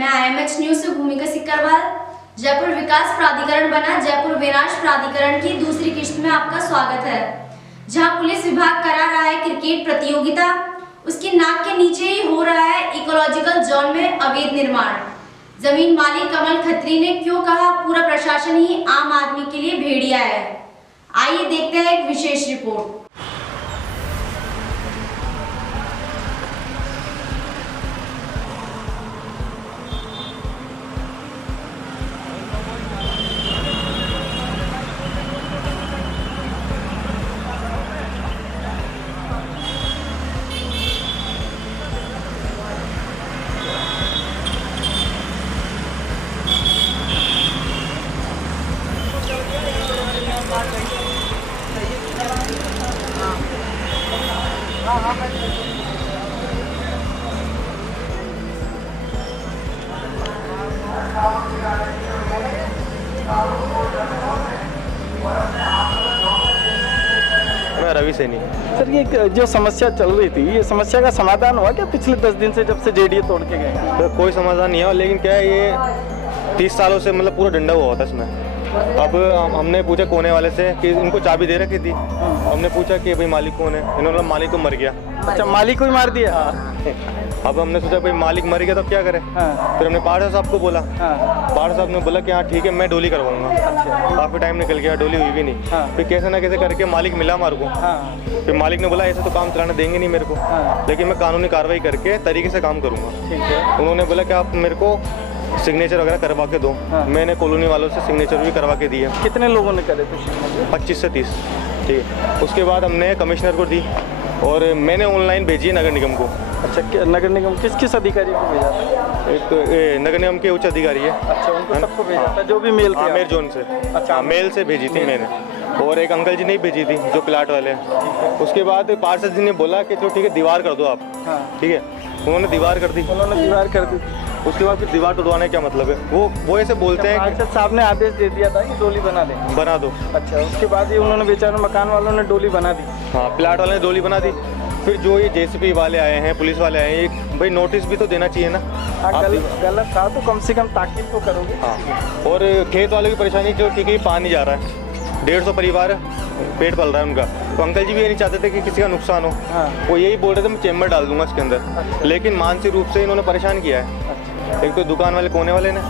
मैं IMH news से भूमिका सिकरवाल। जयपुर विकास प्राधिकरण बना जयपुर विनाश प्राधिकरण की दूसरी किश्त में आपका स्वागत है। जहां पुलिस विभाग करा रहा है क्रिकेट प्रतियोगिता, उसकी नाक के नीचे ही हो रहा है इकोलॉजिकल जोन में अवैध निर्माण। जमीन मालिक कमल खत्री ने क्यों कहा पूरा प्रशासन ही आम आदमी के लिए भेड़िया है। आइए देखते हैं एक विशेष रिपोर्ट। मैं रवि सैनी। सर, ये जो समस्या चल रही थी, ये समस्या का समाधान हुआ क्या पिछले 10 दिन से जब से जेडीए तोड़ के गए? तो कोई समाधान नहीं है, लेकिन क्या है ये 30 सालों से मतलब पूरा डंडा हुआ था इसमें। अब हमने पूछा कोने वाले से कि इनको चाबी दे रखी थी। हमने पूछा कि भाई मालिक कौन है, इन्होंने मालिक को मर गया। अच्छा, मालिक को ही मार दिया? अब हमने सोचा भाई मालिक मर गया तो क्या करें। फिर हमने पाठा साहब को बोला। पाठा साहब ने बोला कि हाँ ठीक है, मैं डोली करवाऊंगा। काफ़ी टाइम निकल गया, डोली हुई भी नहीं। फिर कैसे ना कैसे करके मालिक मिला हमारे को। फिर मालिक ने बोला ऐसे तो काम चलाने देंगे नहीं मेरे को, लेकिन मैं कानूनी कार्रवाई करके तरीके से काम करूँगा। उन्होंने बोला कि आप मेरे को सिग्नेचर वगैरह करवा के दो। मैंने कॉलोनी वालों से सिग्नेचर भी करवा के दिए। कितने लोगों ने करे थे? 25 से 30। ठीक है, उसके बाद हमने कमिश्नर को दी और मैंने ऑनलाइन भेजी है नगर निगम को। अच्छा, नगर निगम किस अधिकारी को भेजा था? एक तो नगर निगम के उच्च अधिकारी है। अच्छा, उनको सबको भेजा था जो भी मेल मेल जोन से। अच्छा, मेल से भेजी थी मैंने। और एक अंकल जी ने भेजी थी जो प्लाट वाले हैं। उसके बाद पार्षद जी ने बोला कि चलो ठीक है दीवार कर दो आप। ठीक है, उन्होंने दीवार कर दी। दीवार कर दी। उसके बाद फिर दीवार तोड़वाने क्या मतलब है? वो ऐसे बोलते हैं कि पार्षद साहब ने आदेश दे दिया था कि डोली बना दे, बना दो। अच्छा, उसके बाद ही उन्होंने बेचारे मकान वालों ने डोली बना दी। हाँ, प्लाट वाले ने डोली बना दी। फिर जो ये जेसीबी वाले आए हैं, पुलिस वाले आए हैं, एक भाई नोटिस भी तो देना चाहिए ना। हाँ, गलत था तो कम से कम ताकीद तो करोगे। हाँ, और खेत वालों की परेशानी जो ठीक है पानी जा रहा है, 150 परिवार पेट पल रहा है उनका। तो अंकल जी भी ये नहीं चाहते थे कि किसी का नुकसान हो। वो यही बोल रहे थे मैं चेम्बर डाल दूंगा इसके अंदर। लेकिन मानसिक रूप से इन्होंने परेशान किया है। एक तो दुकान वाले कोने वाले ने,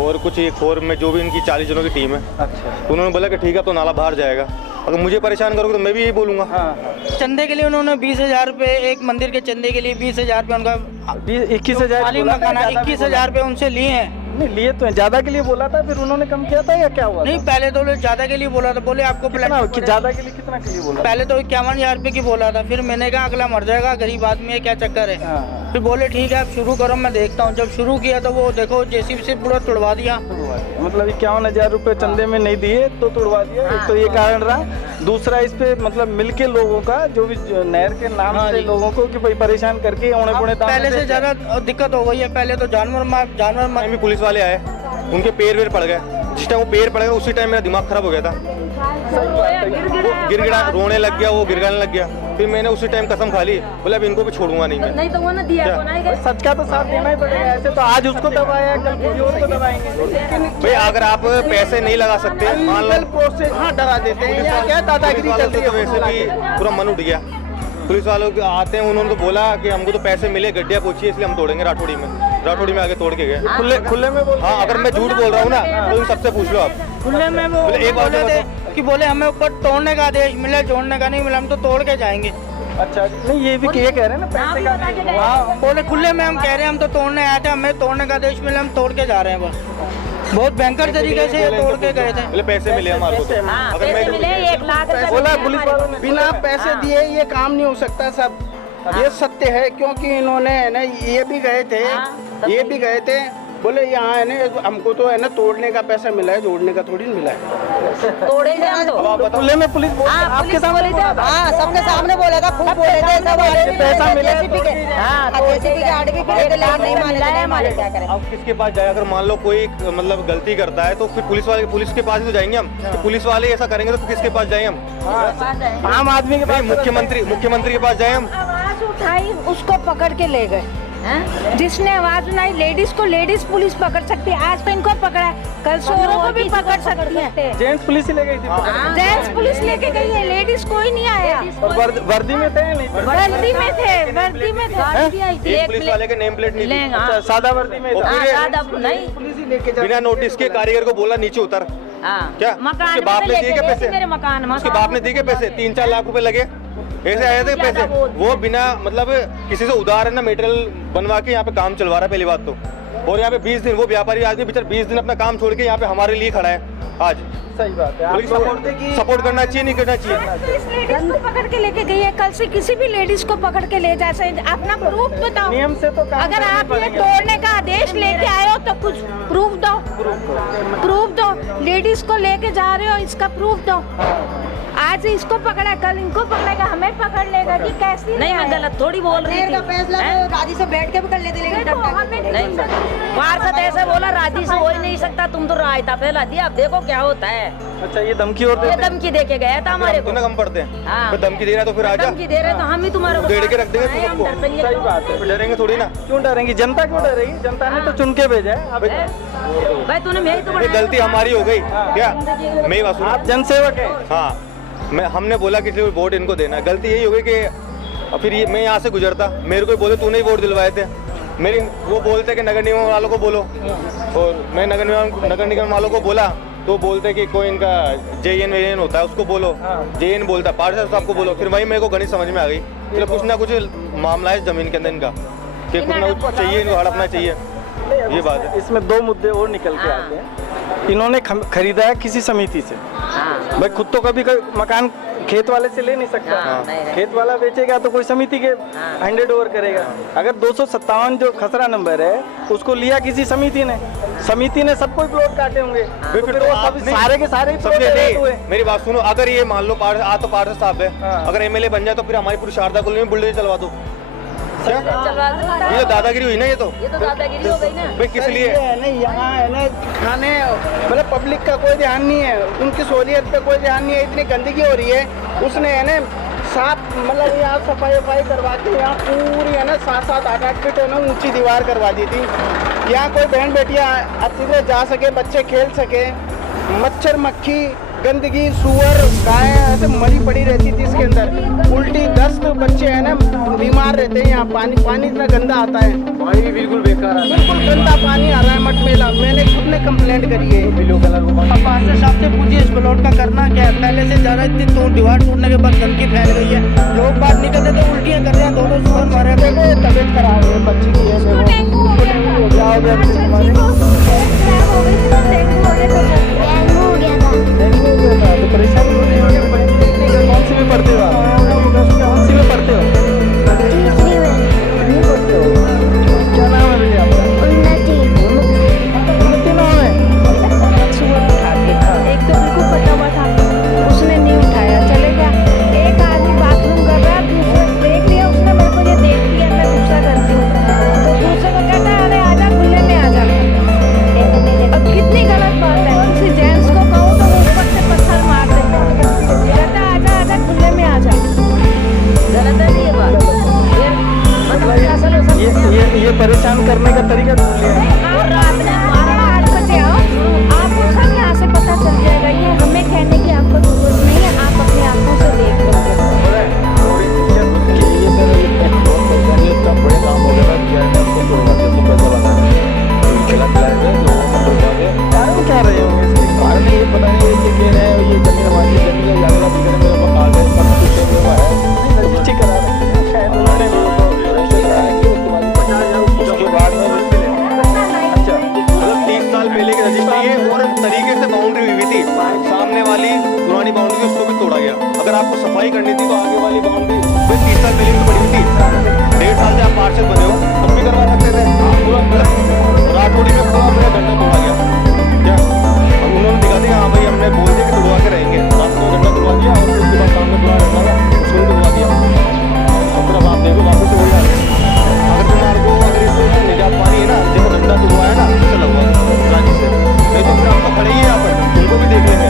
और कुछ एक और में जो भी इनकी 40 जनों की टीम है। तो उन्होंने बोला कि ठीक है तो नाला बाहर जाएगा। अगर मुझे परेशान करोगे तो मैं भी यही बोलूँगा। चंदे के लिए उन्होंने 20,000 रुपये, एक मंदिर के चंदे के लिए 20,000 रुपये उनका 21,000 खाली मकाना 21,000 रुपये उनसे लिए हैं। नहीं लिए तो ज़्यादा के लिए बोला था, फिर उन्होंने कम किया था या क्या हुआ? नहीं, पहले तो ज़्यादा के लिए बोला था। बोले आपको कि ज़्यादा के लिए कितना के लिए बोला? पहले तो 51,000 रुपये की बोला था। फिर मैंने कहा अगला मर जाएगा, गरीब आदमी है, क्या चक्कर है। फिर बोले ठीक है आप शुरू करो, मैं देखता हूँ। जब शुरू किया तो वो देखो जेसीबी से पूरा तोड़वा दिया। मतलब 51,000 रुपये चंदे में नहीं दिए तो तोड़वा दिया। एक तो ये कारण रहा। दूसरा इस पे मतलब मिलके लोगों का जो भी नहर के नाम से लोगों को कि भाई परेशान करके पहले से ज़्यादा दिक्कत हो गई है। पहले तो जानवर भी पुलिस वाले आए, उनके पैर वेर पड़ गए। जिस टाइम वो पैर पड़ गए उसी टाइम मेरा दिमाग खराब हो गया था। वो गिड़गिड़ा रोने लग गया, वो गिड़गिड़ाने लग गया। फिर मैंने उसी टाइम कसम खा ली, बोले अब इनको भी छोड़ूंगा नहीं मैं। नहीं तो वो ना दिया को ना सच का तो साथ देना ही पड़ेगा। ऐसे तो आज उसको दबाया, कल किसी और को दबाएंगे। भाई अगर आप पैसे नहीं लगा सकते, मान लो डरा देते हैं, क्या दादागिरी चल रही है। वैसे भी पूरा मन उठ गया। पुलिस वालों के आते हैं, उन्होंने तो बोला कि हमको तो पैसे मिले, गड्ढिया पूछिए इसलिए हम तोड़ेंगे। राठौड़ी में आगे तोड़ के गए। खुले में बोल। हाँ, अगर मैं झूठ बोल रहा हूँ ना तो सबसे पूछ लो आप। खुले में वो एक बात बोले कि बोले हमें ऊपर तोड़ने का आदेश मिले, जोड़ने का नहीं मिला, हम तो तोड़ के जाएंगे। अच्छा, नहीं ये भी ये कह रहे हैं ना पैसे का नहीं। हाँ, बोले खुले में हम कह रहे हैं हम तो तोड़ने आए थे, हमें तोड़ने का आदेश मिला, हम तोड़ के जा रहे हैं। बस बहुत भयंकर तरीके से ये तोड़ के गए थे। बोले पैसे मिले हमारे को। अगर मैं मिले 1 लाख बोला पुलिस वालों ने बिना पैसे दिए ये काम नहीं हो सकता सब। ये सत्य है, क्योंकि इन्होंने है ना ये भी गए थे बोले यहाँ है ना हमको तो है ना तोड़ने का पैसा मिला है, जोड़ने का थोड़ी मिला है। तोड़ेंगे हम तो। खुले में पुलिस आपके सामने हाँ, सबके सामने बोला था, खूब बोले थे सब। पैसा मिला जेसीबी के आगे भी खड़े थे, नहीं माने क्या करें। अब किसके पास जाए? अगर मान लो कोई मतलब गलती करता है तो फिर पुलिस के पास ही तो जाएंगे हम। तो पुलिस वाले ऐसा करेंगे तो किसके पास जाए हम? आम आदमी के पास। मुख्यमंत्री के पास जाए हम। आवाज उठाई, उसको पकड़ के ले गए। जिसने आवाज उठाई लेडीज को लेडीज पुलिस पकड़ सकती है। आज तो इनको पकड़ा है, कल शोरों को भी पकड़ सकती है। जेंट्स पुलिस ही ले गई थी। जेंट्स पुलिस लेके गई है, लेडीज कोई नहीं आया। और वर्दी में थे या नहीं थे? वर्दी में थे, वर्दी में थे। एक पुलिस वाले के नेम प्लेट नहीं थी। अच्छा, सादा वर्दी में था। नहीं पुलिस ही लेके जा बिना नोटिस के कारीगर को बोला नीचे उतर। क्या उसके बाप ने दिए क्या पैसे? मेरे मकान में उसके बाप ने दिए क्या पैसे? 3-4 लाख रुपए लगे, ऐसे आए थे पैसे। वो बिना मतलब किसी से उधार है ना मटेरियल बनवा के यहाँ पे काम चलवा रहा है, पहली बात तो। और यहाँ पे 20 दिन वो व्यापारी आदमी बेचारा 20 दिन अपना काम छोड़ के यहाँ पे हमारे लिए खड़ा है आज। सही बात है। बल्कि सपोर्ट करना चाहिए, नहीं करना चाहिए। पुलिस लेडीज को पकड़ के लेके गई है, कल से किसी भी लेडीज को पकड़ के ले जा सकते। अपना प्रूफ बताओ। नियम से तो काम अगर करना आप ये पड़ेगा। तोड़ने का आदेश लेके आए हो तो कुछ प्रूफ दो, प्रूफ दो। लेडीज को लेके जा रहे हो, इसका प्रूफ दो। आज इसको पकड़ा, कल इनको पकड़ेगा, हमें पकड़ लेगा कि कैसी नहीं, मैं गलत थोड़ी बोल रही थी। फैसला राजी से बैठ के भी कर लेते, लेकिन नहीं, पार्षद ऐसे बोला राजी से हो ही नहीं सकता, तुम तो रायता फैला दिया, अब देखो क्या होता है। अच्छा, ये धमकी और ये देते हैं? धमकी दे के गया था हमारे को। कम पड़ते हैं। हाँ। तो धमकी दे रहा है तो फिर आजा। धमकी दे रहे तो हम ही तुम्हारे को डेढ़ के रख देंगे हम तुमको। डरते नहीं है। सही बात है। फिर डरेंगे थोड़ी ना। क्यों डरेंगी? जनता क्यों डरेगी? जनता ने तो चुन के भेजा है। अब भाई तूने मेरी तो ये गलती हमारी हो गई क्या? मैं बात सुनो। आप जनसेवक हैं। हाँ, हमने बोला कि वोट इनको देना। गलती यही हो गई कि फिर मैं यहाँ से गुजरता, मेरे को बोले तूने ही वोट दिलवाए थे। मेरी वो बोलते कि नगर निगम वालों को बोलो, और मैं नगर निगम वालों को बोला तो बोलते कि कोई इनका JN होता है उसको बोलो। JN बोलता पार्षद साहब को बोलो। फिर वही मेरे को गणित समझ में आ गई, मतलब कुछ ना कुछ मामला है जमीन के अंदर इनका, कि कुछ ना कुछ चाहिए, इनको हड़पना चाहिए। ये बात है। इसमें दो मुद्दे और निकल के आते हैं। इन्होंने खरीदा है किसी समिति से। भाई खुद तो कभी मकान खेत वाले से ले नहीं सकता। खेत वाला बेचेगा तो कोई समिति के हैंडेड ओवर करेगा। अगर 257 जो खसरा नंबर है उसको लिया किसी समिति ने सबको ही प्लॉट काटे होंगे। फिर तो आप सारे के सारे मेरी बात सुनो, अगर ये मान लो पार्षद साहब है, अगर MLA बन जाए तो फिर हमारी पूरी शारदा कॉलोनी में बुलडोजर चलवा दो। क्या? ये तो दादागिरी हुई ना। ये तो दादागिरी हो गई ना भाई, किस लिए? नहीं, यहाँ है ना खाने मतलब पब्लिक का कोई ध्यान नहीं है, उनकी सहूलियत पे कोई ध्यान नहीं है। इतनी गंदगी हो रही है, उसने है ना साफ मतलब यहाँ सफाई करवा के यहाँ पूरी है ना 7-7, 8-8 फीट है ना ऊंची दीवार करवा दी थी। यहाँ कोई बहन बेटियाँ अच्छे से जा सके, बच्चे खेल सके। मच्छर मक्खी गंदगी सूअर गाय ऐसे मरी पड़ी रहती थी इसके अंदर। उल्टी दस्त बच्चे है ना बीमार रहते हैं। यहाँ पानी इतना गंदा आता है, भाई बिल्कुल बेकार है। बिल्कुल गंदा पानी आ रहा है मटमेला। मैंने खुद ने कंप्लेंट करी है। ब्लू कलर को अब पार्षद साहब से पूछिए इस प्लॉट का करना क्या है। पहले से ज़्यादा इतनी दीवार टूटने के बाद गंदगी फैल गई है। लोग बाहर निकलते तो उल्टियाँ कर रहे हैं, दोनों सुबह मारे देखो तबीयत खराब है बच्ची की है। डेंगू हो गया था। तो परेशानी हो रही होगी। कौन सी में पढ़ते हो आप? कौन सी में पढ़ते हो? नहीं पढ़ते हो? क्या नाम है बेटे आपका? उन्नति नाम है। सुबह उठा के एक तो बिल्कुल फटा हुआ था, उसने नहीं उठाया, चले गया। एक आदमी बाथरूम कर रहा, दूसरे देख लिया, उसने मेरे को ये देख लिया, मैं गुस्सा करती हूँ तो दूसरे को कहता है अरे आजा खुले में आजा। अब कितनी गलत बात है, किसी जेंट्स को कहो तो वो ऊपर से पत्थर मार देता है, कहता है आजा आजा खुले में आजा। गलत है ये बात। ये परेशान करने का तरीका ढूंढ लिया है। और रात में 8 बजे आओ, आपको सब यहाँ से पता चल जाएगा। ये हमें कहने की आपको जरूरत नहीं है, आप अपनी आंखों से देख लो। बड़े काम हो गया क्या है, उसको तोड़वा के उसको पैसा लगाना है, खिला खिलाए थे लोगों को तोड़वा के। कारण क्या रहे होंगे इसके? कारण ये पता नहीं ये कह रहे हैं ये जमीन हमारी जमीन जागरा भी मेरे मकान है, सब कुछ है, रजिस्ट्री करा रखी है शायद उन्होंने। उसके बाद में अच्छा मतलब 30 साल पहले की रजिस्ट्री है और तरीके से बाउंड्री हुई थी। सामने वाली पुरानी बाउंड्री उसको भी तोड़ा गया। अगर आपको सफाई करनी थी तो आगे वाली बाउंड्री 30 साल पहले तो बड़ी हुई थी। 1.5 साल से आप पार्षद बने हो तब भी करवा सकते थे। पूरा राठौड़ी में पूरा अपना डंडा तोड़ा गया। क्या अब उन्होंने दिखा दिया हाँ भाई हमने बोल दिया कि तोड़वा के रहेंगे, रात को डंडा तोड़वा दिया और उसके बाद सामने पूरा डंडा था उसको तोड़वा दिया। और फिर अब आप देखो वापस से वही हाल है। अगर तुम्हारे को अगर इससे निजात पानी है ना, देखो डंडा तोड़वाया ना इससे लगवा राजी से, नहीं तो फिर आप तो खड़े ही है यहाँ पर, उनको भी देख लेंगे।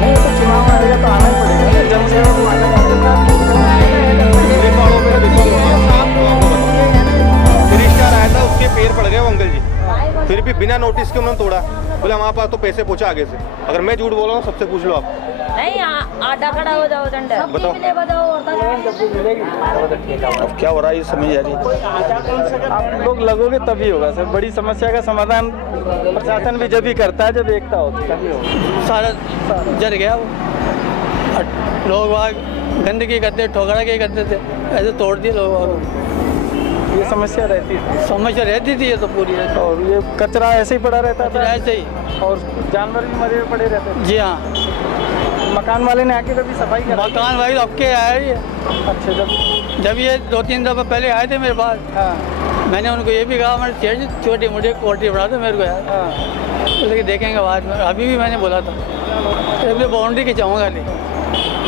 नहीं तो चुनाव आएगा तो आना ही पड़ेगा ना, जनसेवक माना जाएगा। रिकॉर्ड बोले हमारे पास तो पैसे पहुँचा आगे से। अगर मैं झूठ बोल रहा हूँ सबसे पूछ लो आप। नहीं आधा खड़ा हो जाओ झंडा बताओ। अब क्या हो रहा है ये समझ आ रही। आप लोग लगोगे तभी होगा सर। बड़ी समस्या का समाधान प्रशासन भी जब ही करता है जब एकता होती है, तभी होगा। सारा जल गया वो। और लोग वहाँ गंदगी करते ठोकरा के करते थे, ऐसे तोड़ दिए लोग। ये समस्या रहती थी, समस्या रहती थी ये तो पूरी। और ये कचरा ऐसे ही पड़ा रहता था, ऐसे ही, और जानवर भी मरे पड़े रहते थे। जी हाँ। मकान वाले ने आके कभी सफाई करा? मकान भाई अब के आए ये। अच्छा, जब ये 2-3 दफ़ा पहले आए थे मेरे पास। हाँ मैंने उनको ये भी कहा मैंने छोटी मोटी कोठी बना दो मेरे को यार। हाँ लेकिन देखेंगे बाद में। अभी भी मैंने बोला था एक बाउंड्री की चाहूँगा नहीं।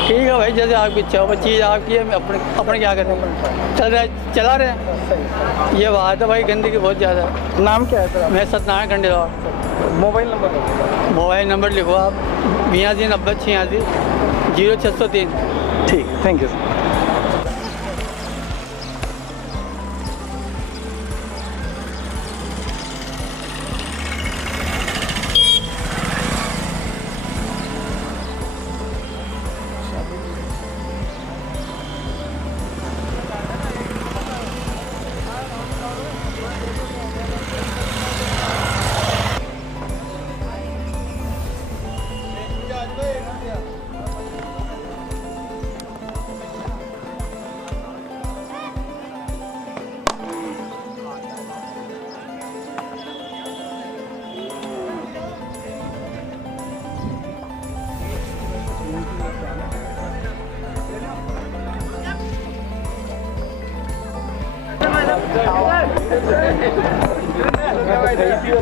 ठीक है भाई, जैसे आपकी इच्छा हो, चीज़ आपकी है, मैं अपने क्या करें, चला रहे हैं। ये बात है भाई, गंदगी बहुत ज़्यादा है। नाम क्या है सर? मैं Satyanarayan Khandelwal. Mobile number? Mobile number लिखो आप 82 90 86 0603। ठीक, थैंक यू सर।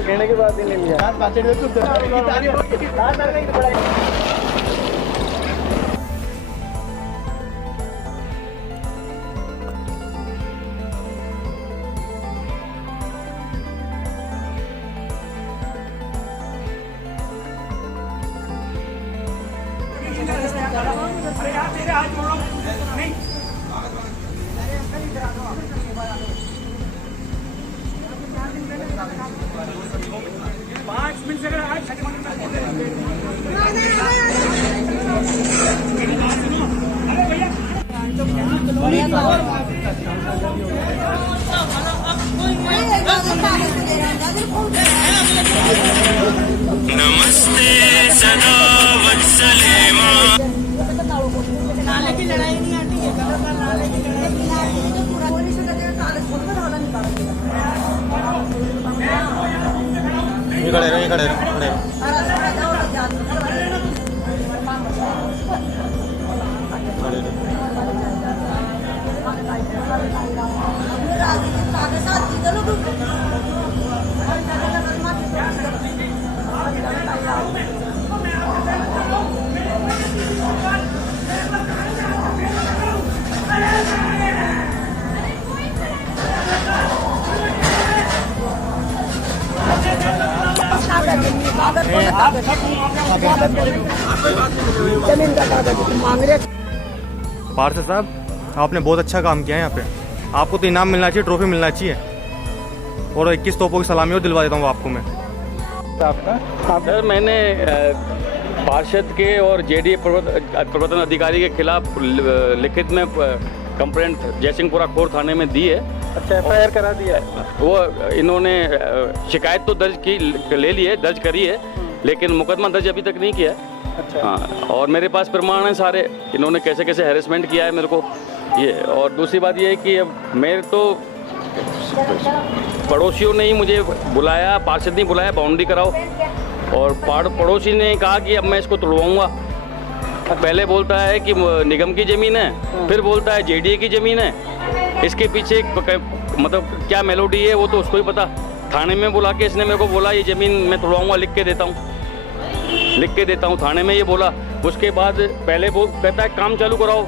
कहने के बाद ही नहीं लिया। नमस्ते सदा वत्सले मां। नाले की लड़ाई नहीं आती है, नाले की लड़ाई नहीं आती है, तो पूरा पुलिस का कागज खोल कर वाला निकाल दिया। ये खड़े रहो, ये खड़े रहो, खड़े रहो। जमीन का कागज मांग रहे। पार्षद साहब, आपने बहुत अच्छा काम किया है यहाँ पे। आपको तो इनाम मिलना चाहिए, ट्रॉफी मिलना चाहिए, और 21 तोपों की सलामी और दिलवा देता हूँ आपको मैं। सर, मैंने पार्षद के और जेडीए प्रवर्तन अधिकारी के खिलाफ लिखित में कंप्लेंट जयसिंहपुरा कोर थाने में दी है। अच्छा, एफआईआर करा दिया है? वो इन्होंने शिकायत तो दर्ज ली है, दर्ज करी है, लेकिन मुकदमा दर्ज अभी तक नहीं किया है। अच्छा। हाँ, और मेरे पास प्रमाण है सारे, इन्होंने कैसे कैसे हैरेसमेंट किया है मेरे को ये। और दूसरी बात ये है कि अब मेरे तो पड़ोसियों ने ही मुझे बुलाया, पार्षद ने बुलाया, बाउंड्री कराओ, और पड़ोसी ने कहा कि अब मैं इसको तोड़वाऊंगा। पहले बोलता है कि निगम की ज़मीन है, फिर बोलता है जेडीए की ज़मीन है। इसके पीछे मतलब क्या मेलोडी है वो तो उसको ही पता। थाने में बुला के इसने मेरे को बोला ये ज़मीन मैं तोड़वाऊंगा, लिख के देता हूँ थाने में, ये बोला। उसके बाद पहले वो कहता है काम चालू कराओ,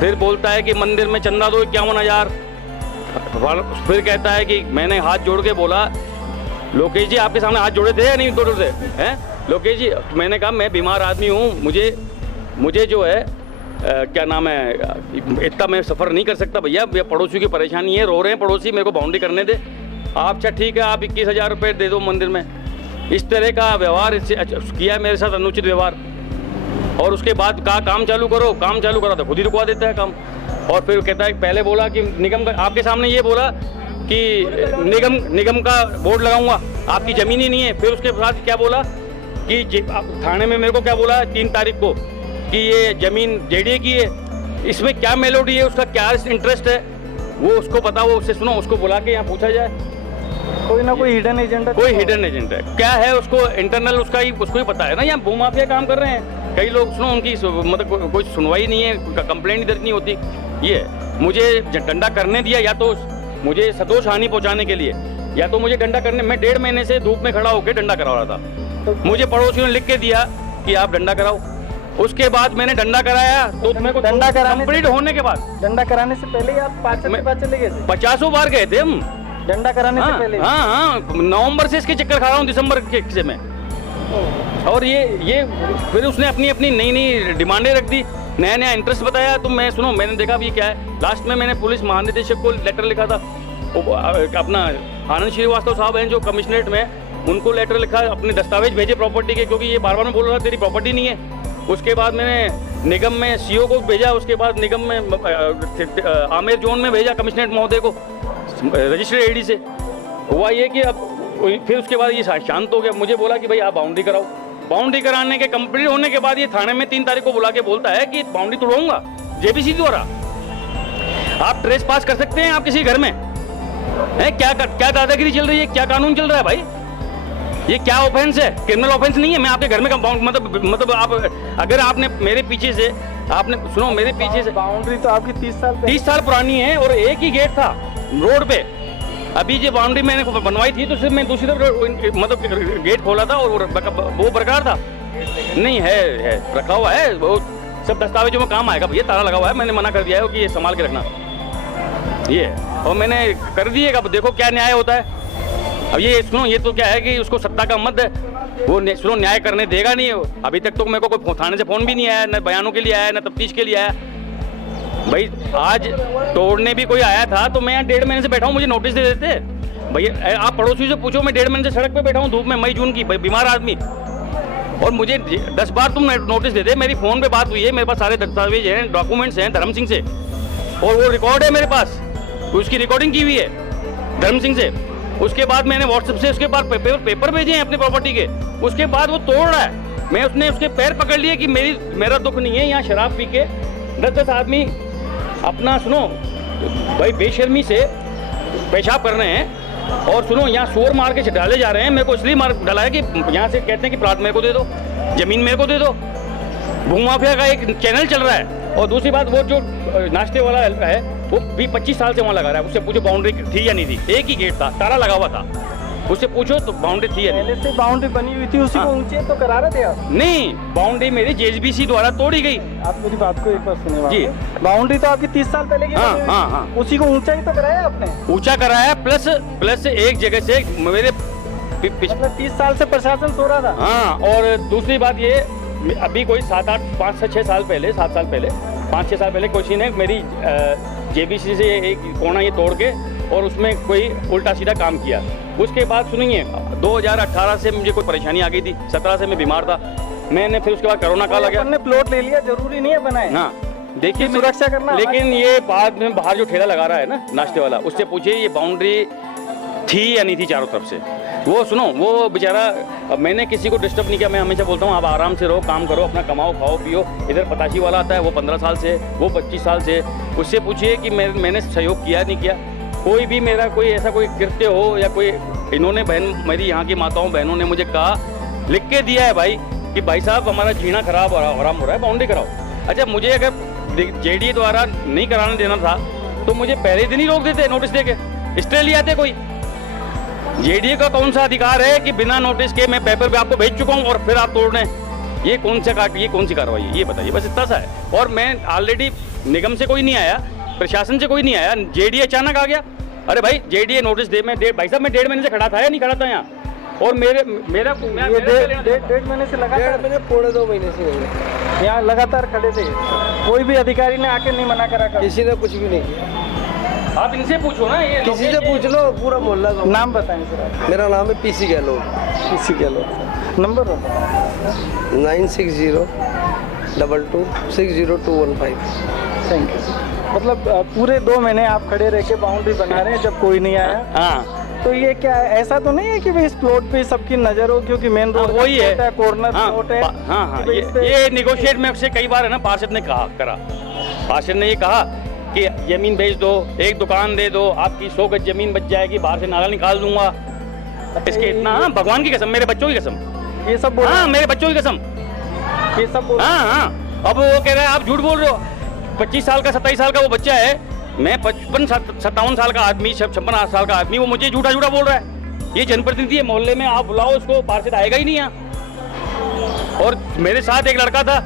फिर बोलता है कि मंदिर में चंदा दो 51,000, फिर कहता है कि मैंने हाथ जोड़ के बोला लोकेश जी आपके सामने हाथ जोड़े थे या नहीं जोड़े थे हैं लोकेश जी? मैंने कहा मैं बीमार आदमी हूँ, मुझे जो है क्या नाम है, इतना मैं सफ़र नहीं कर सकता भैया, पड़ोसियों की परेशानी है, रो रहे हैं पड़ोसी, मेरे को बाउंड्री करने दे आप। अच्छा ठीक है, आप 21,000 रुपये दे दो मंदिर में, इस तरह का व्यवहार किया मेरे साथ, अनुचित व्यवहार। और उसके बाद कहा काम चालू करो, काम चालू करा तो खुद ही रुकवा देता है काम। और फिर कहता है, पहले बोला कि निगम का, आपके सामने ये बोला कि निगम का बोर्ड लगाऊंगा, आपकी ज़मीन ही नहीं है। फिर उसके बाद क्या बोला कि थाने में मेरे को क्या बोला 3 तारीख को कि ये ज़मीन जेडीए की है। इसमें क्या मेलोडी है, उसका क्या इंटरेस्ट है, वो उसको पता, वो उससे सुनो, उसको बुला के यहाँ पूछा जाए। कोई ना कोई हिडन एजेंडा, कोई हिडन एजेंडा है क्या है, उसको इंटरनल उसको ही पता है ना। यहाँ भूमाफिया काम कर रहे हैं कई लोग, सुनो उनकी मतलब कोई सुनवाई नहीं है, कंप्लेंट दर्ज नहीं होती। ये मुझे डंडा करने दिया या तो मुझे सदोष हानि पहुंचाने के लिए, या तो मुझे डंडा करने, मैं 1.5 महीने से धूप में खड़ा होकर डंडा करा रहा था। मुझे पड़ोसियों ने लिख के दिया कि आप डंडा कराओ। उसके बाद मैंने डंडा कराया तो मेरे को डंडा कराने कंप्लीट होने के बाद, डंडा कराने से पहले ही आप पार्षद के पास चले गए थे? 50 बार गए थे हम डंडा कराने से पहले। हाँ, नवंबर से इसके चक्कर खा रहा हूँ, दिसंबर के में। और ये फिर उसने अपनी नई डिमांडें रख दी, नया इंटरेस्ट बताया। तो मैं सुनो, मैंने देखा अब ये क्या है। लास्ट में मैंने पुलिस महानिदेशक को लेटर लिखा था, अपना आनंद श्रीवास्तव साहब हैं जो कमिश्नरेट में, उनको लेटर लिखा, अपने दस्तावेज भेजे प्रॉपर्टी के, क्योंकि ये बार बोल रहा था तेरी प्रॉपर्टी नहीं है। उसके बाद मैंने निगम में सीओ को भेजा, उसके बाद निगम में आमेर जोन में भेजा कमिश्नरेट महोदय को रजिस्टर्ड एडी से। हुआ ये कि अब फिर उसके बाद ये शांत हो गया। मुझे बोला कि भाई आप बाउंड्री कराओ। बाउंड्री कराने के कंप्लीट होने के बाद ये थाने में 3 तारीख को बुला के बोलता है कि बाउंड्री तोड़ूंगा जेबीसी द्वारा। आप ट्रेस पास कर सकते हैं आप किसी घर में है? क्या दादागिरी चल रही है, क्या कानून चल रहा है भाई? ये क्या ऑफेंस है? क्रिमिनल ऑफेंस नहीं है। मैं आपके घर में मतलब आप अगर आपने मेरे पीछे से, आपने सुनो मेरे पीछे से, बाउंड्री तो आपकी 30 साल पुरानी है और एक ही गेट था रोड पे। अभी जो बाउंड्री मैंने बनवाई थी तो सिर्फ मैं दूसरी तरफ मतलब गेट खोला था और वो बरकरार था। नहीं है रखा हुआ है, वो सब दस्तावेजों में काम आएगा भैया। ताला लगा हुआ है, मैंने मना कर दिया है कि ये संभाल के रखना ये, और मैंने कर दिए। अब देखो क्या न्याय होता है। अब ये सुनो, ये तो क्या है कि उसको सत्ता का मत है, वो सुनो न्याय करने देगा नहीं। अभी तक तो मेरे को कोई थाने से फोन भी नहीं आया, न बयानों के लिए आया, न तफ्तीश के लिए आया। भाई आज तोड़ने भी कोई आया था तो मैं यहाँ 1.5 महीने से बैठा हूँ, मुझे नोटिस दे देते भैया। आप पड़ोसी से पूछो, मैं 1.5 महीने से सड़क पे बैठा हूँ धूप में, मई जून की, बीमार आदमी, और मुझे 10 बार तुम नोटिस दे दे। मेरी फ़ोन पे बात हुई है, मेरे पास सारे दस्तावेज हैं, डॉक्यूमेंट्स हैं धर्म सिंह से, और वो रिकॉर्ड है मेरे पास, उसकी रिकॉर्डिंग की हुई है धर्म सिंह से। उसके बाद मैंने व्हाट्सएप से उसके बाद पेपर भेजे हैं अपनी प्रॉपर्टी के। उसके बाद वो तोड़ रहा है। मैं उसने उसके पैर पकड़ लिए कि मेरा दुख नहीं है। यहाँ शराब पी के 10 आदमी अपना सुनो भाई बेशर्मी से पेशाब कर रहे हैं, और सुनो यहाँ शोर मार के डाले जा रहे हैं। मेरे को इसलिए मार डाला है कि यहाँ से कहते हैं कि प्लाट मेरे को दे दो, ज़मीन मेरे को दे दो। भूमाफिया का एक चैनल चल रहा है। और दूसरी बात, वो जो नाश्ते वाला है वो भी 25 साल से वहाँ लगा रहा है। उससे पूछो बाउंड्री थी या नहीं थी, एक ही गेट था, ताला लगा हुआ था, उससे पूछो तो बाउंड्री थी या नहीं। पहले से बाउंड्री बनी हुई थी, उसी को ऊंचे तो करा रहे थे आप? नहीं, बाउंड्री मेरी जेबीसी द्वारा तोड़ी गई। आप मेरी बात को एक बार सुनिए जी। बाउंड्री तो आपकी 30 साल पहले की बनी हुई थी। हाँ। उसी को ऊंचा ही तो कराया आपने? ऊंचा कराया, प्लस एक जगह से मेरे मतलब 30 साल से प्रशासन सो रहा था। हाँ, और दूसरी बात ये, अभी कोई 5-6 साल पहले, 7 साल पहले, 5-6 साल पहले किसी ने मेरी जेबीसी से एक कोना ये तोड़ के और उसमें कोई उल्टा सीधा काम किया। उसके बाद सुनिए 2018 से मुझे कोई परेशानी आ गई थी, 17 से मैं बीमार था। मैंने फिर उसके बाद कोरोना काल आ गया। हमने प्लॉट ले लिया, जरूरी नहीं है बनाए। हाँ देखिए सुरक्षा करना, लेकिन ये बाद में बाहर जो ठेला लगा रहा है ना नाश्ते वाला, उससे पूछिए ये बाउंड्री थी या नहीं थी चारों तरफ से। वो सुनो, वो बेचारा, मैंने किसी को डिस्टर्ब नहीं किया। मैं हमेशा बोलता हूँ आप आराम से रहो, काम करो, अपना कमाओ, खाओ पियो। इधर पताशी वाला आता है, वो 15 साल से, वो 25 साल से, उससे पूछिए कि मैंने सहयोग किया नहीं किया। कोई भी मेरा कोई ऐसा कोई कृत्य हो या कोई, इन्होंने मेरी यहाँ की माताओं बहनों ने मुझे कहा, लिख के दिया है भाई कि भाई साहब हमारा जीना खराब आराम हो रहा है, बाउंड्री कराओ। अच्छा, मुझे अगर जेडीए द्वारा नहीं कराने देना था तो मुझे पहले दिन ही रोक देते, नोटिस दे के स्टे ले आते। कोई जेडीए का कौन सा अधिकार है कि बिना नोटिस के मैं पेपर पे आपको भेज चुका हूँ और फिर आप तोड़ रहे हैं? ये कौन सी कार्रवाई है, ये बताइए। बस इतना सा है। और मैं ऑलरेडी, निगम से कोई नहीं आया, प्रशासन से कोई नहीं आया, जेडीए अचानक आ गया। अरे भाई जेडीए नोटिस दे, भाई साहब मैं 1.5 महीने से खड़ा था या नहीं खड़ा था यहाँ? और मेरा 1.5 महीने से लगातार, 2 महीने से यहाँ लगातार खड़े थे। कोई भी अधिकारी ने आके नहीं मना करा? किसी ने कुछ भी नहीं किया। आप इनसे पूछो ना, ये किसी से पूछ लो, पूरा मोहल्ला का नाम बताएं सर। मेरा नाम है PC Gehlot. PC Gehlot. Number बताओ। 9602260215। Thank you. मतलब पूरे 2 महीने आप खड़े रह के बाउंड्री बना रहे हैं जब कोई नहीं आया। हाँ, तो ये क्या ऐसा तो नहीं है कि भाई इस प्लॉट पे सबकी नजर हो, क्योंकि मेन रोड वही है, कॉर्नर हाँ, प्लॉट है। हाँ, कि भाई इस पे- ये निगोशिएट में से कई बार है ना, पार्षद ने करा, पार्षद ने ये कहा कि जमीन बेच दो, एक दुकान दे दो, आपकी 100 गज जमीन बच जाएगी, बाहर से नाला निकाल दूंगा। इसके इतना, हाँ, भगवान की कसम, मेरे बच्चों की कसम, ये सब बोल, हाँ, मेरे बच्चों की कसम, ये सब बोल। हाँ। अब वो कह रहा है आप झूठ बोल रहे हो। 25 साल का 27 साल का वो बच्चा है, मैं 55-57 साल का आदमी, 56 साल का आदमी, वो मुझे झूठा बोल रहा है। ये जनप्रतिनिधि है मोहल्ले में, आप बुलाओ उसको, पार्षद आएगा ही नहीं यहाँ। और मेरे साथ एक लड़का था,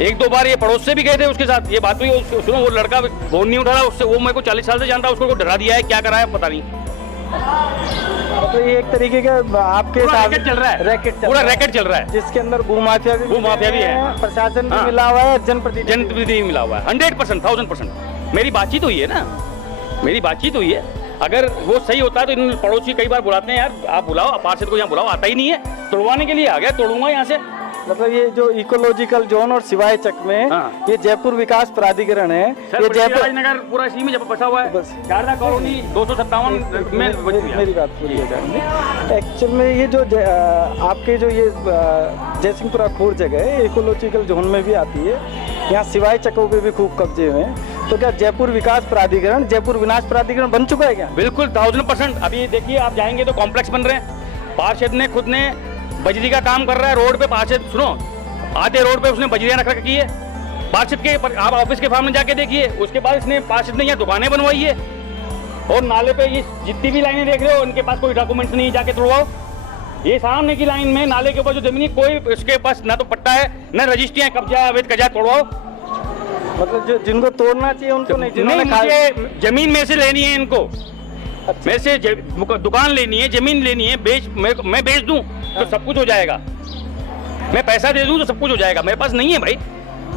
1-2 बार ये पड़ोस से भी गए थे उसके साथ, ये बात हुई, सुनो वो लड़का फोन नहीं उठा रहा उससे, वो मेरे को 40 साल से जानता है, उसको डरा दिया है, क्या कराया पता नहीं। तो ये एक तरीके का आपके पूरा रैकेट चल रहा है, पूरा रैकेट चल रहा है, जिसके अंदर भूमाफिया भी है, प्रशासन भी मिला हुआ है, जनप्रतिनिधि मिला हुआ है, 100%, 1000%। मेरी बातचीत हुई है ना, मेरी बातचीत हुई है। अगर वो सही होता है तो इन पड़ोसी कई बार बुलाते हैं, यार आप बुलाओ, पार्षद को यहाँ बुलाओ, आता ही नहीं है, तोड़वाने के लिए आ गया, तोड़ूंगा यहाँ से। मतलब ये जो इकोलॉजिकल जोन और सिवाय चक में, हाँ। ये जयपुर विकास प्राधिकरण है, सर, ये जयपुर नगर पूरा इसी में जब बसा हुआ है, बस। शारदा कॉलोनी 257 में बची हुई है। मेरी बात पूरी हो जाएगी। एक्चुअल में ये जो आपके जो ये जयसिंहपुरा खोर जगह है, इकोलॉजिकल जोन में भी आती है, यहाँ सिवाय चकों पे भी खूब कब्जे हुए हैं। तो क्या जयपुर विकास प्राधिकरण, जयपुर विनाश प्राधिकरण बन चुका है क्या? बिल्कुल 1000%। अभी देखिए आप जाएंगे तो कॉम्प्लेक्स बन रहे हैं, पार्षद ने खुद ने बजरी का काम कर रहा है रोड पे, पार्षद सुनो, आधे रोड पे उसने बजरियां रख रखी है पार्षद के, आप ऑफिस के सामने जाके देखिए। उसके बाद इसने पार्षद ने यहाँ दुकानें बनवाई है, और नाले पे ये जितनी भी लाइनें देख रहे हो, उनके पास कोई डॉक्यूमेंट्स नहीं, जाके तोड़वाओ। ये सामने की लाइन में नाले के ऊपर जो जमीन, कोई इसके पास ना तो पट्टा है, न रजिस्ट्री है, कब्जा है, अवैध कब्जा, तोड़वाओ। मतलब जो जिनको तोड़ना चाहिए उनको नहीं, नहीं, मुझे जमीन में से लेनी है इनको, मेरे से दुकान लेनी है, जमीन लेनी है, मैं बेच दूं तो सब कुछ हो जाएगा, मैं पैसा दे दूं तो सब कुछ हो जाएगा। मेरे पास नहीं है भाई,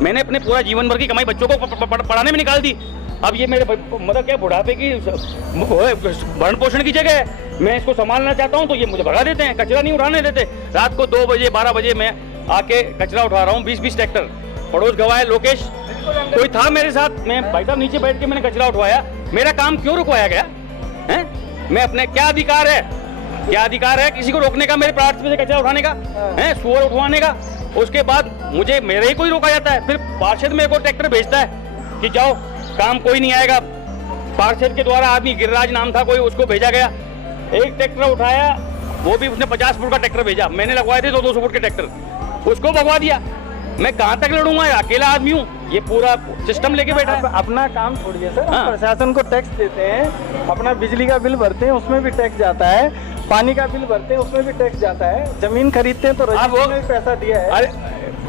मैंने अपने पूरा जीवन भर की कमाई बच्चों को पढ़ाने में निकाल दी। अब ये मेरे मतलब क्या बुढ़ापे की भरण पोषण की जगह है, मैं इसको संभालना चाहता हूँ तो ये मुझे भगा देते हैं, कचरा नहीं उठाने देते। रात को 2 बजे 12 बजे मैं आके कचरा उठा रहा हूँ, 20-20 ट्रैक्टर। पड़ोस गवाह है लोकेश, कोई था मेरे साथ, मैं भाई साहब नीचे बैठ के मैंने कचरा उठवाया। मेरा काम क्यों रुकवाया गया है? मैं अपने क्या अधिकार है किसी को रोकने का, मेरे प्लाट में से कचरा उठाने का है, सुअर उठवाने का? उसके बाद मुझे मेरे ही कोई रोका जाता है, फिर पार्षद मेरे को ट्रैक्टर भेजता है कि जाओ, काम कोई नहीं आएगा। पार्षद के द्वारा आदमी गिरिराज नाम था कोई, उसको भेजा गया, एक ट्रैक्टर उठाया, वो भी उसने 50 फुट का ट्रैक्टर भेजा, मैंने लगवाए थे 200 फुट के ट्रैक्टर, उसको भगवा दिया। मैं कहाँ तक लड़ूंगा, अकेला आदमी हूँ, ये पूरा सिस्टम लेके बैठा है। अपना काम छोड़िए सर, हाँ। प्रशासन को टैक्स देते हैं, अपना बिजली का बिल भरते हैं उसमें भी टैक्स जाता है, पानी का बिल भरते हैं उसमें भी टैक्स जाता है, जमीन खरीदते हैं तो रजिस्ट्री में भी पैसा दिया है। अरे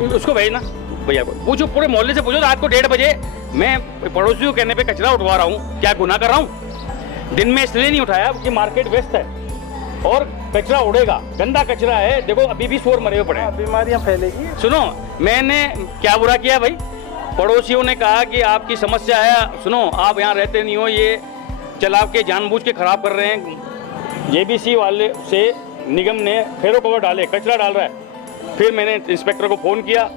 उसको भेजना भैया को, पूछो, पूरे मोहल्ले से पूछो, रात को 1:30 बजे मैं पड़ोसियों के कहने पे कचरा उठवा रहा हूँ, क्या गुनाह कर रहा हूँ? दिन में इसलिए नहीं उठाया कि मार्केट व्यस्त है और कचरा उड़ेगा, गंदा कचरा है, देखो अभी भी शोर मरे हुए पड़े हैं, बीमारियां फैलेगी। सुनो, मैंने क्या बुरा किया भाई? पड़ोसियों ने कहा कि आपकी समस्या है, सुनो आप यहाँ रहते नहीं हो, ये चलाव के जानबूझ के खराब कर रहे हैं। जेबीसी वाले से निगम ने फेरो कवर डाले, कचरा डाल रहा है। फिर मैंने इंस्पेक्टर को फ़ोन किया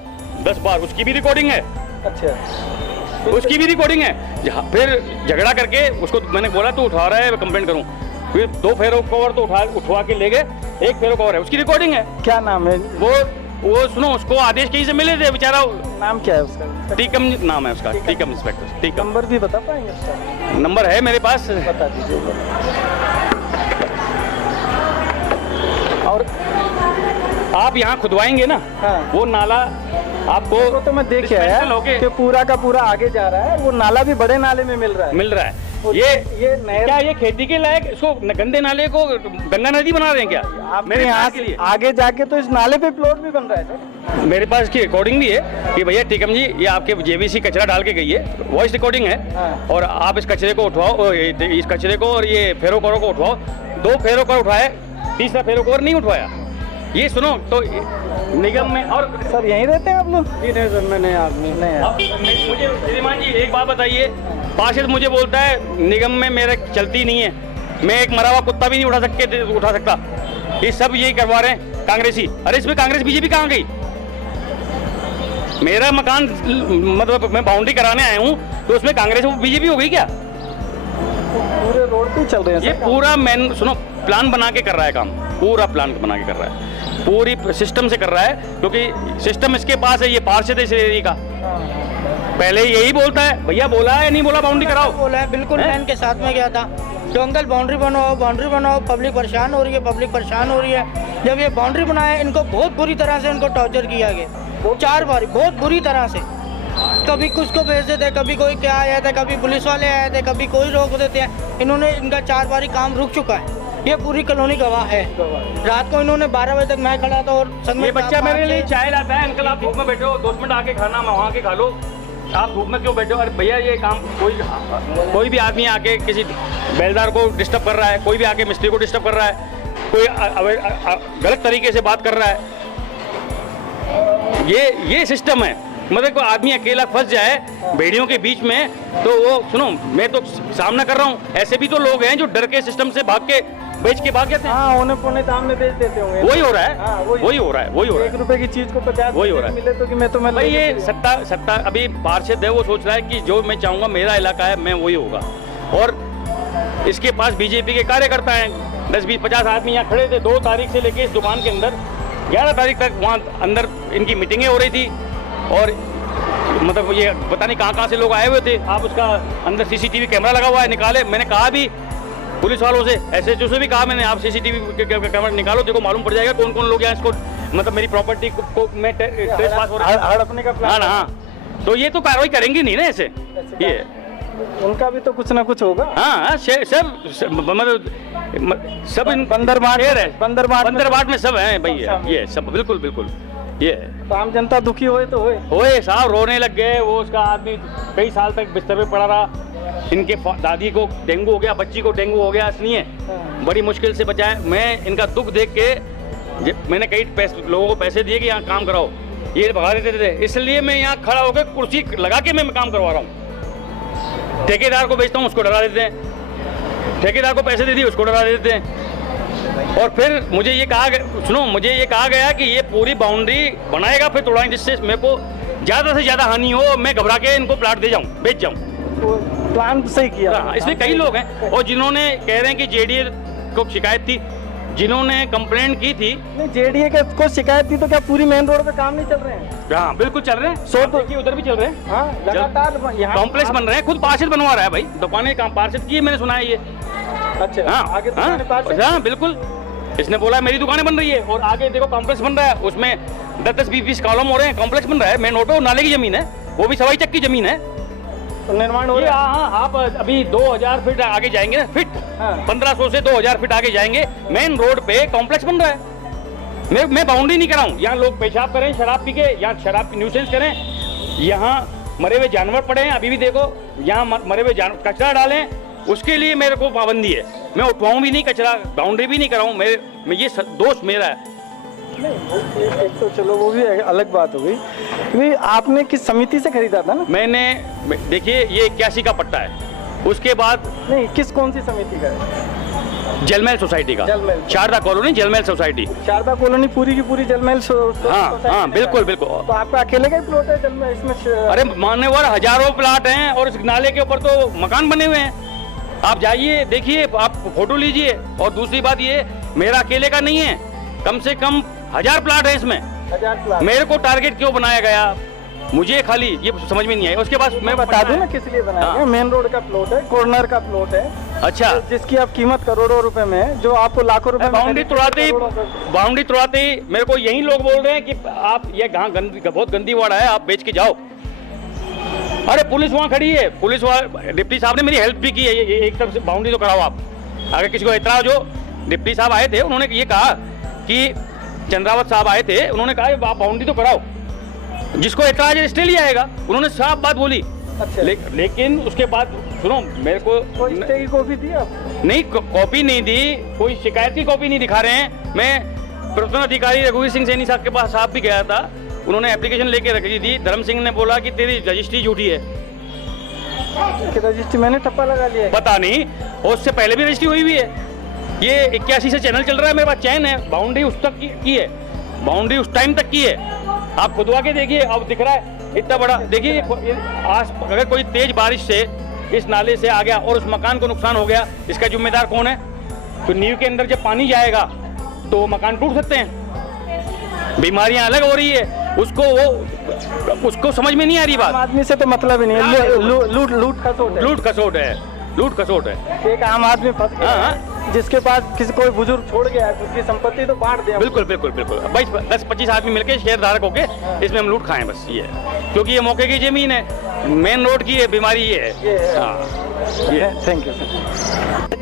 10 बार, उसकी भी रिकॉर्डिंग है। अच्छा, उसकी भी रिकॉर्डिंग है। फिर झगड़ा करके उसको मैंने बोला तू उठा रहा है, मैं कंप्लेंट करूँ। फिर 2 फेरो कवर तो उठवा के ले गए, 1 फेरो कवर है, उसकी रिकॉर्डिंग है। क्या नाम है वो सुनो, उसको आदेश कहीं से मिले थे बेचारा, नाम क्या है उसका? टीकम नाम है उसका, टीकम इंस्पेक्टर टीकम। नंबर भी बता पाएंगे उसका? नंबर है मेरे पास, बता दीजिए। और आप यहाँ खुदवाएंगे ना, हाँ। वो नाला आपको, वो तो मैं देख आया कि पूरा का पूरा आगे जा रहा है, वो नाला भी बड़े नाले में मिल रहा है। ये नहर, क्या ये खेती के लायक, इसको गंदे नाले को गंगा नदी बना रहे हैं क्या? मेरे यहाँ के लिए आगे जाके तो इस नाले पे प्लॉट भी बन रहा है सर। मेरे पास इसकी रिकॉर्डिंग भी है कि भैया टीकम जी ये आपके जेबीसी कचरा डाल के गई है, वॉइस रिकॉर्डिंग है। हाँ। और आप इस कचरे को उठवाओ, इस कचरे को और ये फेरो कवर को उठवाओ। 2 फेरो कवर उठाए, तीसरा फेरो कवर नहीं उठवाया। ये सुनो तो निगम में, और सर यहीं रहते हैं आप लोग? नहीं सर, मैं नया आदमी। मुझे श्रीमान जी एक बात बताइए, पार्षद मुझे बोलता है निगम में मेरे चलती नहीं है, मैं एक मरा हुआ कुत्ता भी नहीं उठा सकता। ये सब यही करवा रहे हैं कांग्रेसी। अरे इसमें कांग्रेस बीजेपी कहाँ गई? मेरा मकान मतलब मैं बाउंड्री कराने आया हूँ तो उसमें कांग्रेस बीजेपी हो गई क्या? पूरे रोड पे चल रहे हैं। ये पूरा मैन सुनो प्लान बना के कर रहा है काम, पूरा प्लान बना के कर रहा है, पूरी सिस्टम से कर रहा है, क्योंकि सिस्टम इसके पास है। ये पार्षद है इस एरिया का, पहले यही बोलता है भैया बोला है नहीं बोला बाउंड्री कराओ, बोला है बिल्कुल। मैं इनके साथ में गया था तो अंकल बाउंड्री बनाओ, पब्लिक परेशान हो रही है, जब ये बाउंड्री बनाया इनको बहुत बुरी तरह से इनको टॉर्चर किया गया 4 बार, बहुत बुरी तरह से। कभी कुछ को भेज देते, कभी कोई क्या आया था, कभी पुलिस वाले आए थे, कभी कोई रोक देते हैं। इन्होंने इनका 4 बार काम रुक चुका है, ये पूरी कॉलोनी गवाह है। रात को इन्होंने 12 बजे तक मैं खड़ा था और संग ये बच्चा मेरे लिए चाय लाता है, अंकल आप धूप में बैठे हो 2 मिनट आके खाना वहाँ के खा लो, आप धूप में क्यों बैठे हो? अरे भैया ये काम कोई भी आदमी आके किसी बेलदार को डिस्टर्ब कर रहा है, कोई भी आके मिस्त्री को डिस्टर्ब कर रहा है, कोई गलत तरीके से बात कर रहा है, ये सिस्टम है। मतलब कोई आदमी अकेला फंस जाए भेड़ियों के बीच में तो वो सुनो मैं तो सामना कर रहा हूँ, ऐसे भी तो लोग हैं जो डर के सिस्टम से भाग के बेच के भाग जाते हैं। हाँ, उन्हें पौने दाम में बेच देते होंगे। वही हो रहा है। हाँ, वही हो रहा है 1 रुपए की चीज को 50 वही हो रहा है। मिले तो कि मैं तो भाई ये सत्ता अभी पार्षद है, वो सोच रहा है कि जो मैं चाहूंगा मेरा इलाका है मैं वही होगा, और इसके पास बीजेपी के कार्यकर्ता हैं 10-20-50 आदमी यहाँ खड़े थे 2 तारीख से लेके इस दुकान के अंदर 11 तारीख तक वहाँ अंदर इनकी मीटिंगें हो रही थी, और मतलब ये पता नहीं कहाँ से लोग आए हुए थे। आप उसका अंदर सीसीटीवी कैमरा लगा हुआ है, निकाले। मैंने कहा भी पुलिस वालों से, एसएचओ से भी कहा मैंने, आप सीसीटीवी कैमरा निकालो, देखो मालूम पड़ जाएगा कौन कौन लोग यहाँ इसको मतलब मेरी प्रॉपर्टी को मैं ट्रेसपास हो रहा है हड़पने का प्लान। हाँ, तो ये तो कार्रवाई करेंगे नहीं ना ऐसे, ये उनका भी तो कुछ ना कुछ होगा। हाँ सब मतलब सब बंदर बाट में सब हैं भैया, ये सब बिल्कुल ये आम जनता दुखी होए तो होए साहब, रोने लग गए। वो उसका आदमी कई साल तक बिस्तर पे पड़ा रहा, इनके दादी को डेंगू हो गया, बच्ची को डेंगू हो गया, सुनिए बड़ी मुश्किल से बचाया। मैं इनका दुख देख के मैंने कई लोगों को पैसे दिए कि यहाँ काम कराओ, ये भगा देते थे, इसलिए मैं यहाँ खड़ा होकर कुर्सी लगा के मैं काम करवा रहा हूँ। ठेकेदार को बेचता हूँ उसको डरा देते हैं, ठेकेदार को पैसे दे दिए उसको डरा देते हैं, और फिर मुझे ये कहा गया कि ये पूरी बाउंड्री बनाएगा फिर तोड़ाएंगे, जिससे मेरे को ज़्यादा से ज़्यादा हानि हो, मैं घबरा के इनको प्लाट दे जाऊँ, बेच जाऊँ। तो प्लान सही किया। हाँ, इसमें कई लोग हैं और जिन्होंने कह रहे हैं कि जेडीए को शिकायत थी, जिन्होंने कंप्लेंट की थी। नहीं, जेडीए को शिकायत थी तो क्या पूरी मेन रोड पे काम नहीं चल रहे हैं? हाँ बिल्कुल चल रहे हैं, देखिए उधर भी चल रहे हैं। हाँ, लगातार कॉम्प्लेक्स बन रहे हैं, खुद पार्षद बनवा रहा है भाई, दुकानें काम पार्षद की है, मैंने सुना है ये। अच्छा, आगे हाँ बिल्कुल, इसने बोला मेरी दुकानें बन रही है, और आगे देखो कॉम्प्लेक्स बन रहा है, उसमें 10-20 कॉलम हो रहे हैं, कॉम्प्लेक्स बन रहा है। मेन रोड पे नाले की जमीन है, वो भी 1.25 चक की जमीन है, तो निर्माण हो रहा है। हाँ, आप अभी 2000 फीट आगे जाएंगे ना, 1500 से 2000 फीट आगे जाएंगे, मेन रोड पे कॉम्प्लेक्स बन रहा है। मैं बाउंड्री नहीं कराऊं, यहाँ लोग पेशाब करें शराब पी के, यहाँ शराब की न्यूसेंस करें, यहाँ मरे हुए जानवर पड़े हैं, अभी भी देखो यहाँ मरे हुए जानवर कचरा डालें, उसके लिए मेरे को पाबंदी है। मैं उठवाऊं भी नहीं कचरा, बाउंड्री भी नहीं कराऊं, मैं ये दोष मेरा है। एक तो चलो वो भी अलग बात हो गई। आपने किस समिति से खरीदा था ना? मैंने देखिए ये 81 का पट्टा है, उसके बाद नहीं, कौन सी समिति का है? जलमहल सोसाइटी का, Sharda colony Jalmahal society. Sharda colony पूरी की पूरी जलमहल हाँ बिल्कुल। तो आपका अकेले का ही प्लॉट है जलमहल इसमें? अरे मान्यवर हजारों प्लाट हैं, और इस नाले के ऊपर तो मकान बने हुए हैं, आप जाइए देखिए, आप फोटो लीजिए। और दूसरी बात ये मेरा अकेले का नहीं है, कम से कम 1000 प्लाट है इसमें। 1000 प्लाट। मेरे को टारगेट क्यों बनाया गया मुझे खाली ये समझ में नहीं आया। उसके बाद मैं बता दूं ना किस लिए बनाया गया। मेन रोड का प्लॉट है, कॉर्नर का प्लॉट है, अच्छा, जिसकी आप कीमत करोड़ों रुपए में है, जो आपको लाखों रुपए। बाउंड्री तोड़ाते ही मेरे को यही लोग बोल रहे हैं कि आप ये बहुत गंदी वाड़ा है, आप बेच के जाओ। अरे पुलिस वहाँ खड़ी है, पुलिस डिप्टी साहब ने मेरी हेल्प भी की है, ये एक तरफ से बाउंड्री तो कराओ आप। अगर किसी को इतराज हो, डिप्टी साहब आए थे, उन्होंने ये कहा कि चंद्रावत साहब आए थे, उन्होंने कहा आप बाउंड्री तो कराओ, जिसको इतराज है स्टे लिया आएगा, उन्होंने साफ बात बोली। अच्छा। लेकिन उसके बाद सुनो, मेरे को स्टे की कॉपी दी आप? नहीं, कॉपी नहीं दी, कोई शिकायत की कॉपी नहीं दिखा रहे हैं। मैं प्रवर्तन अधिकारी रघुवीर सिंह सैनी साहब के पास साहब भी गया था, उन्होंने एप्लीकेशन लेके रखी थी। धर्म सिंह ने बोला कि तेरी रजिस्ट्री झूठी है, रजिस्ट्री मैंने ठप्पा लगा लिया है। पता नहीं, और उससे पहले भी रजिस्ट्री हुई है। ये 81 से चैनल चल रहा है, मेरे पास चैन है, बाउंड्री उस तक की है, बाउंड्री उस टाइम तक की है। आप खुदवा के देखिए, अब दिख रहा है इतना बड़ा। देखिए आज अगर कोई तेज बारिश से इस नाले से आ गया और उस मकान को नुकसान हो गया, इसका जिम्मेदार कौन है? तो नींव के अंदर जब पानी जाएगा तो मकान टूट सकते हैं, बीमारियां अलग हो रही है। उसको समझ में नहीं आ रही बात। आदमी से तो मतलब ही नहीं है, लूट खसोट है। एक आम आदमी फंस गया जिसके पास किसी कोई बुजुर्ग छोड़ गया है, उसकी संपत्ति तो बांट दिया। बिल्कुल 10-25 आदमी मिलके शेयर धारक होके इसमें हम लूट खाएं, बस ये है। क्योंकि ये मौके की जमीन है, मेन रोड की है, बीमारी ये है। ये थैंक यू सर।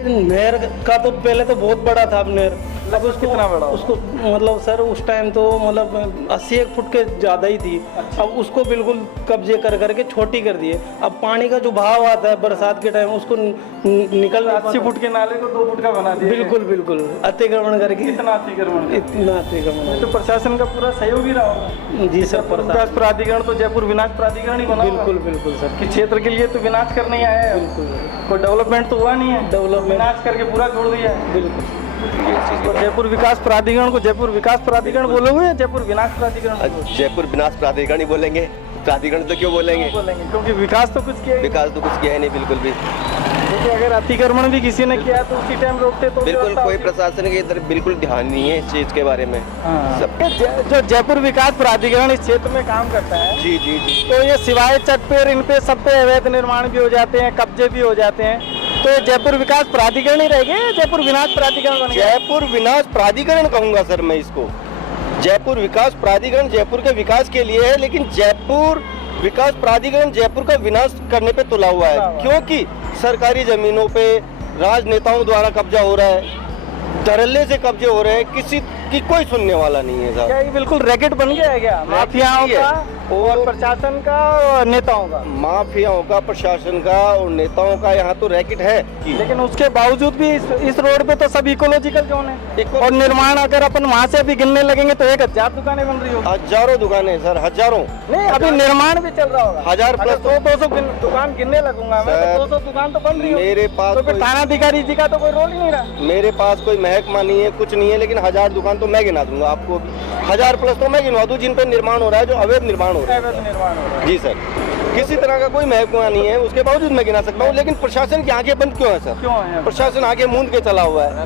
नहर का तो पहले तो बहुत बड़ा था, अब नहर अब उसको कितना बड़ा? उसको मतलब सर उस टाइम तो मतलब 80 फुट के ज़्यादा ही थी। अब उसको बिल्कुल कब्जे कर करके छोटी कर दिए। अब पानी का जो बहाव आता है बरसात के टाइम, उसको निकल 80 फुट के नाले को 2 फुट का बना दिया। बिल्कुल अतिक्रमण करके। इतना अतिक्रमण तो प्रशासन का पूरा सहयोग ही रहा होगा। जी सर, विकास प्राधिकरण तो जयपुर विनाश प्राधिकरण ही बना। बिल्कुल सर, कि क्षेत्र के लिए तो विनाश करने आया है। कोई डेवलपमेंट तो हुआ नहीं है, विनाश करके पूरा छोड़ दिया है। बिल्कुल। तो जयपुर विकास प्राधिकरण को जयपुर विकास प्राधिकरण बोलोगे या जयपुर विनाश प्राधिकरण? जयपुर विनाश प्राधिकरण ही बोलेंगे, प्राधिकरण तो क्यों बोलेंगे? क्योंकि विकास तो कुछ किया है नहीं बिल्कुल भी। क्योंकि अगर अतिक्रमण भी किसी ने किया तो उसी टाइम रोकते तो बिल्कुल कोई प्रशासन के इधर बिल्कुल ध्यान नहीं है इस चीज के बारे में। जो जयपुर विकास प्राधिकरण इस क्षेत्र में काम करता है, जी, तो ये सिवाय चटपेर इन पे सब पे अवैध निर्माण भी हो जाते हैं, कब्जे भी हो जाते हैं, तो जयपुर विकास प्राधिकरण ही रहेगा, जयपुर विनाश प्राधिकरण बनेगा? जयपुर विनाश प्राधिकरण कहूंगा सर मैं इसको। जयपुर विकास प्राधिकरण जयपुर के विकास के लिए है, लेकिन जयपुर विकास प्राधिकरण जयपुर का विनाश करने पे तुला हुआ है, क्योंकि सरकारी जमीनों पे राजनेताओं द्वारा कब्जा हो रहा है, धड़ल्ले से कब्जे हो रहे हैं, किसी की कोई सुनने वाला नहीं है साहब। क्या ये बिल्कुल रैकेट बन गया है क्या? माफियाओं का और प्रशासन का और नेताओं का? माफियाओं का, प्रशासन का और नेताओं का यहाँ तो रैकेट है। लेकिन उसके बावजूद भी इस रोड पे तो सब इकोलॉजिकल जोन है। और निर्माण अगर अपन वहाँ से अभी गिनने लगेंगे तो 1000 दुकानें बन रही होगी। हजारों दुकानें सर, हजारों। नहीं, अभी निर्माण भी चल रहा होगा। 1000 प्लस 200 दुकान गिनने लगूंगा मैं, 200 दुकान तो बन रही है। मेरे पास थानाधिकारी जी का तो कोई रोल ही नहीं रहा। मेरे पास कोई महकमा नहीं है, कुछ नहीं है, लेकिन 1000 दुकान तो मैं गिना दूंगा आपको। 1000 प्लस तो मैं गिनवा दूं जिन पे निर्माण हो रहा है, जो अवैध निर्माण हो रहा है। जी सर, किसी तरह का कोई महकमा नहीं है, उसके बावजूद मैं गिना सकता हूँ। लेकिन प्रशासन की आंखें बंद क्यों है सर? क्यों है? प्रशासन आगे मूंद के चला हुआ है।